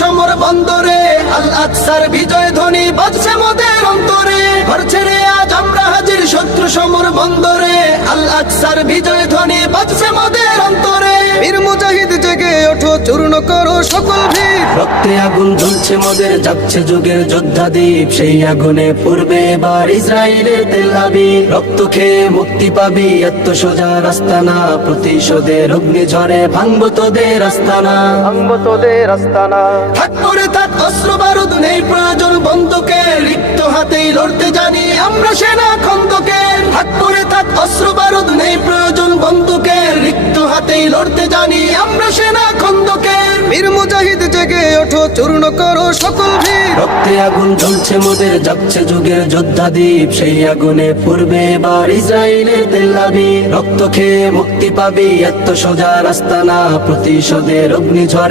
সমর বন্দরে, আল আকসার বিজয় ধ্বনি বাজছে মোদের অন্তরে। ঘর ছেড়ে আজ আমরা হাজির শত্রু সমর বন্দরে, আল আকসার বিজয় ধ্বনি বাজছে মোদের অন্তরে। বীর মুজাহিদ জেগে ওঠো, চূর্ণ করো সকল ভিড়। রক্তে আগুন জ্বলছে মোদের, যাচ্ছে যুগের যোদ্ধা দ্বীপ। সেই আগুনে পূর্বে এবার ইসরায়েলের তেল আবিব। রক্ত খেয়ে মুক্তি পাবি, এত সোজা রাস্তা না। প্রতিশোধের অগ্নি ঝরে ভাঙবো তোদের আস্তানা, ভাঙবো তোদের আস্তানা। থাক পরে থাক অস্ত্র বারুদ, নেই প্রয়োজন বন্দুকের। রিক্ত হাতেই লড়তে জানি আমরা সেনা খন্দকের। থাক পরে থাক অস্ত্র বারুদ, নেই প্রয়োজন বন্দুকের। রিক্ত হাতেই লড়তে জানি আমরা সেনা খন্দকের। বীর মুজাহিদ জেগে ওঠো, চূর্ণ করো সকল ভিড়। রক্তে আগুন জ্বলছে মোদের, যাচ্ছে যুগের যোদ্ধা দ্বীপ। সেই আগুনে পূর্বে এবার ইসরায়েলের তেল আবিব। রক্ত খেয়ে মুক্তি পাবি, এত সোজা রাস্তা না। প্রতিশোধের অগ্নি ঝরে